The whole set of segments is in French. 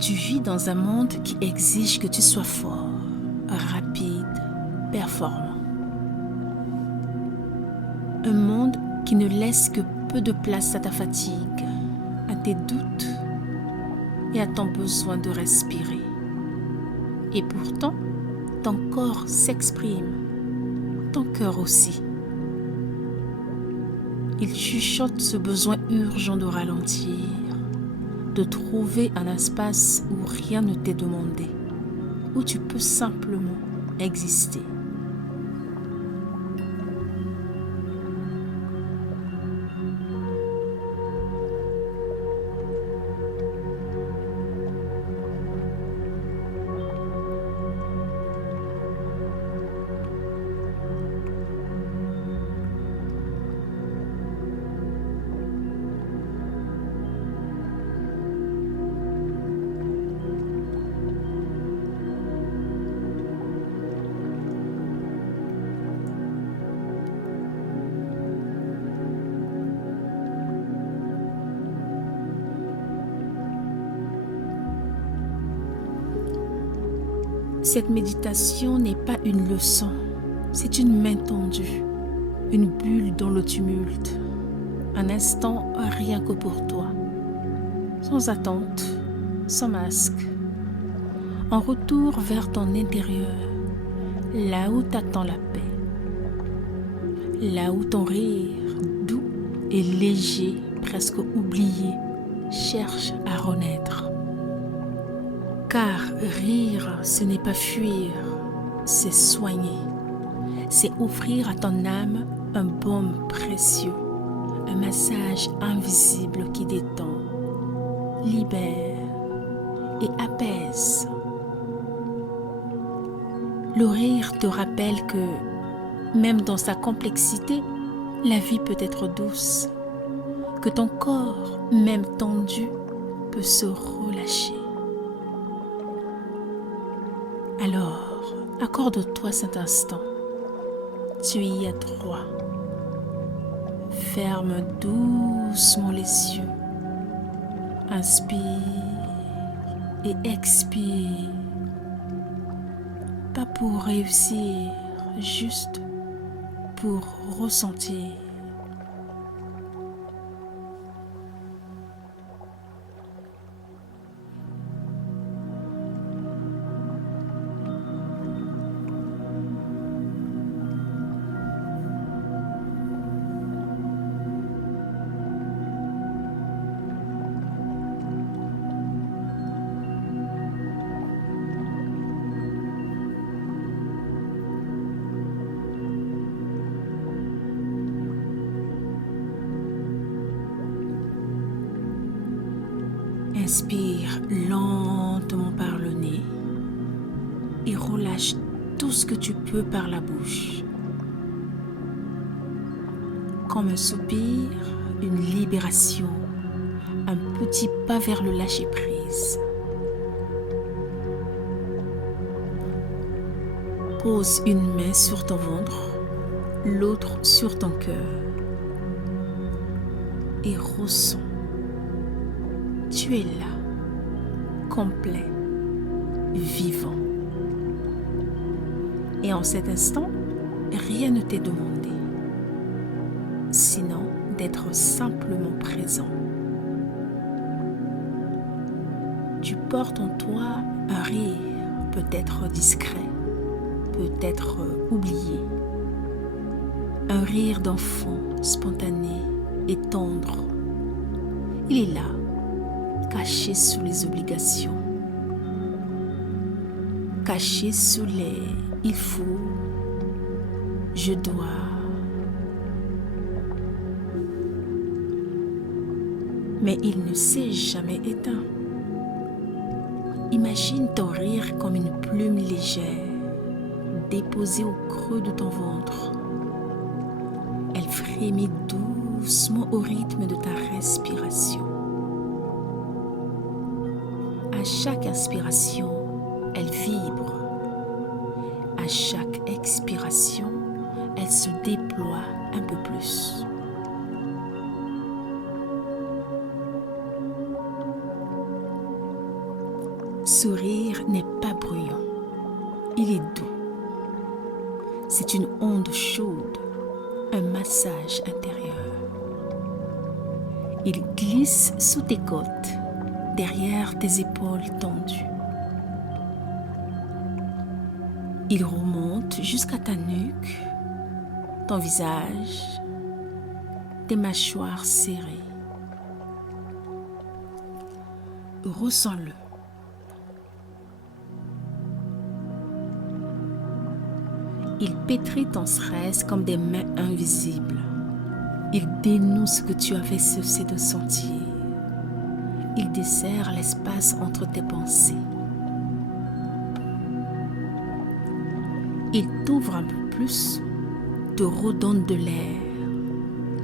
Tu vis dans un monde qui exige que tu sois fort, rapide, performant. Un monde qui ne laisse que peu de place à ta fatigue, à tes doutes et à ton besoin de respirer. Et pourtant, ton corps s'exprime, ton cœur aussi. Il chuchote ce besoin urgent de ralentir, de trouver un espace où rien ne t'est demandé, où tu peux simplement exister. Cette méditation n'est pas une leçon, c'est une main tendue, une bulle dans le tumulte, un instant rien que pour toi, sans attente, sans masque, en retour vers ton intérieur, là où t'attend la paix, là où ton rire, doux et léger, presque oublié, cherche à renaître. Car rire, ce n'est pas fuir, c'est soigner. C'est offrir à ton âme un baume précieux, un massage invisible qui détend, libère et apaise. Le rire te rappelle que, même dans sa complexité, la vie peut être douce, que ton corps, même tendu, peut se relâcher. Alors, accorde-toi cet instant. Tu y as droit. Ferme doucement les yeux. Inspire et expire. Pas pour réussir, juste pour ressentir. Inspire lentement par le nez et relâche tout ce que tu peux par la bouche. Comme un soupir, une libération, un petit pas vers le lâcher-prise. Pose une main sur ton ventre, l'autre sur ton cœur et ressens. Tu es là, complet, vivant. Et en cet instant, rien ne t'est demandé, sinon d'être simplement présent. Tu portes en toi un rire, peut-être discret, peut-être oublié. Un rire d'enfant, spontané et tendre. Il est là, caché sous les obligations, caché sous les « il faut »,« je dois ». Mais il ne s'est jamais éteint. Imagine ton rire comme une plume légère, déposée au creux de ton ventre. Elle frémit doucement au rythme de ta respiration. À chaque inspiration, elle vibre. À chaque expiration, elle se déploie un peu plus. Sourire n'est pas bruyant, il est doux. C'est une onde chaude, un massage intérieur. Il glisse sous tes côtes, derrière tes épaules tendues. Il remonte jusqu'à ta nuque, ton visage, tes mâchoires serrées. Ressens-le. Il pétrit ton stress comme des mains invisibles. Il dénoue ce que tu avais cessé de sentir. Il desserre l'espace entre tes pensées. Il t'ouvre un peu plus, te redonne de l'air.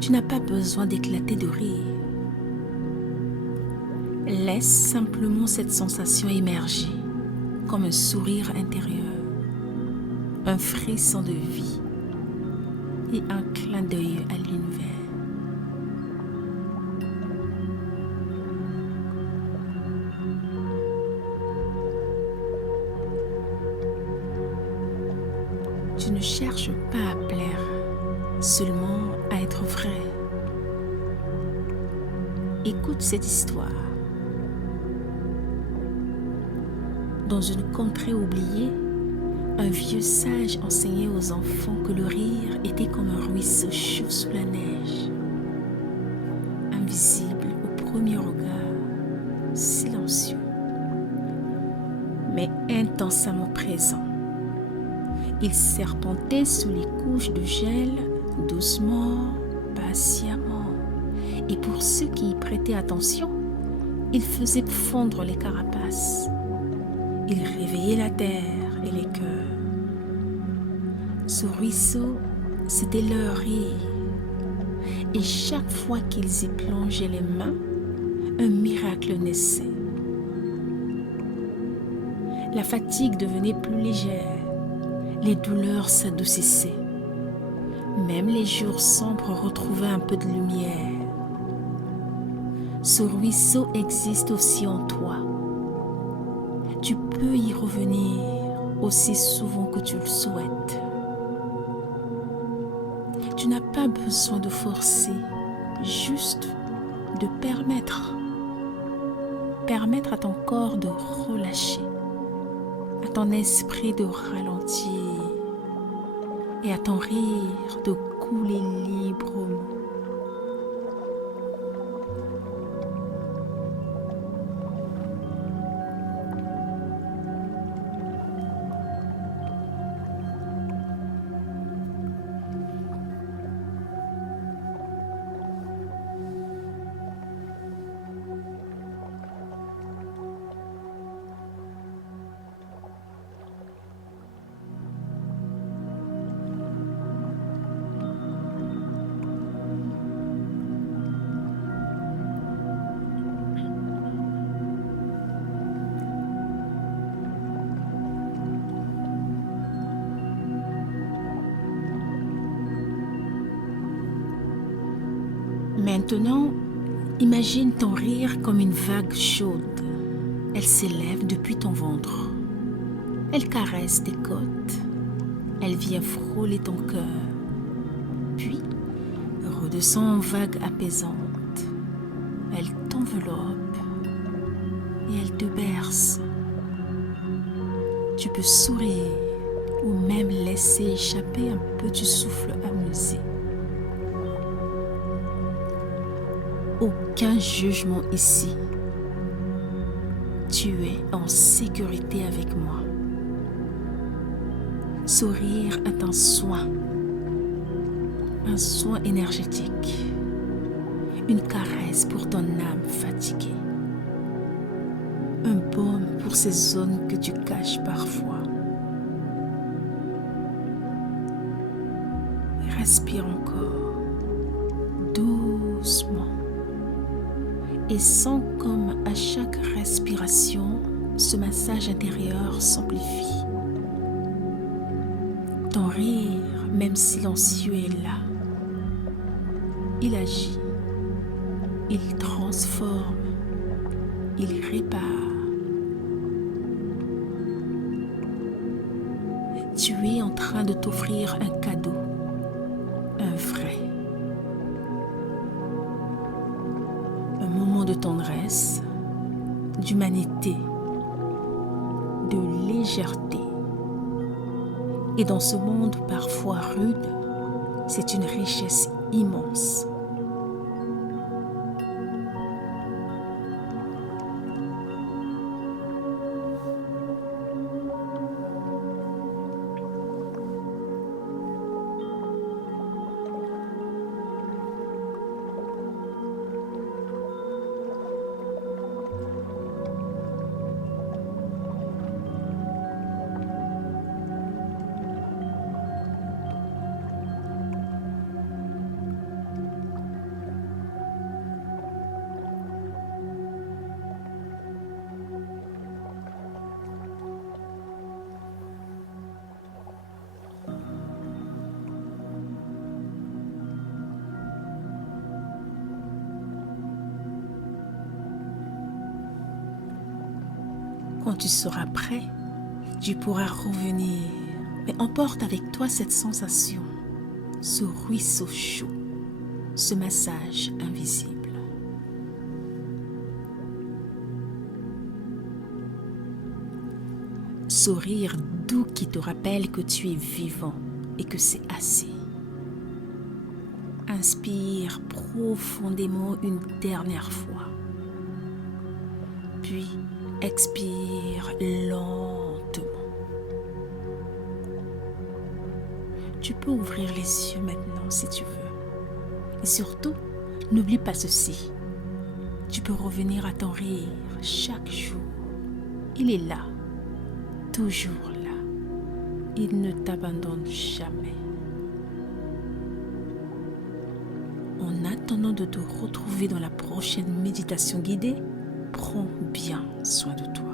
Tu n'as pas besoin d'éclater de rire. Laisse simplement cette sensation émerger, comme un sourire intérieur, un frisson de vie et un clin d'œil à l'univers. Tu ne cherches pas à plaire, seulement à être vrai. Écoute cette histoire. Dans une contrée oubliée, un vieux sage enseignait aux enfants que le rire était comme un ruisseau chaud sous la neige, invisible au premier regard, silencieux, mais intensément présent. Il serpentait sous les couches de gel, doucement, patiemment, et pour ceux qui y prêtaient attention, il faisait fondre les carapaces. Il réveillait la terre et les cœurs. Ce ruisseau, c'était leur rire. Et chaque fois qu'ils y plongeaient les mains, un miracle naissait. La fatigue devenait plus légère, les douleurs s'adoucissaient. Même les jours sombres retrouvaient un peu de lumière. Ce ruisseau existe aussi en toi. Tu peux y revenir aussi souvent que tu le souhaites. Tu n'as pas besoin de forcer, juste de permettre à ton corps de relâcher, à ton esprit de ralentir et à ton rire de couler librement. Maintenant, imagine ton rire comme une vague chaude. Elle s'élève depuis ton ventre. Elle caresse tes côtes. Elle vient frôler ton cœur. Puis, redescend en vague apaisante. Elle t'enveloppe et elle te berce. Tu peux sourire ou même laisser échapper un petit souffle amusé. Aucun jugement ici. Tu es en sécurité avec moi. Sourire est un soin énergétique, une caresse pour ton âme fatiguée, un baume pour ces zones que tu caches parfois. Respire encore, doucement. Et sens comme à chaque respiration, ce massage intérieur s'amplifie. Ton rire, même silencieux, est là. Il agit, il transforme, il répare, tu es en train de t'offrir un cadeau, un vrai. Un moment de tendresse, d'humanité, de légèreté. Et dans ce monde parfois rude, c'est une richesse immense. Quand tu seras prêt, tu pourras revenir, mais emporte avec toi cette sensation, ce ruisseau chaud, ce massage invisible. Sourire doux qui te rappelle que tu es vivant et que c'est assez. Inspire profondément une dernière fois. Puis expire lentement. Tu peux ouvrir les yeux maintenant si tu veux. Et surtout, n'oublie pas ceci. Tu peux revenir à ton rire chaque jour. Il est là, toujours là. Il ne t'abandonne jamais. En attendant de te retrouver dans la prochaine méditation guidée, prends bien soin de toi.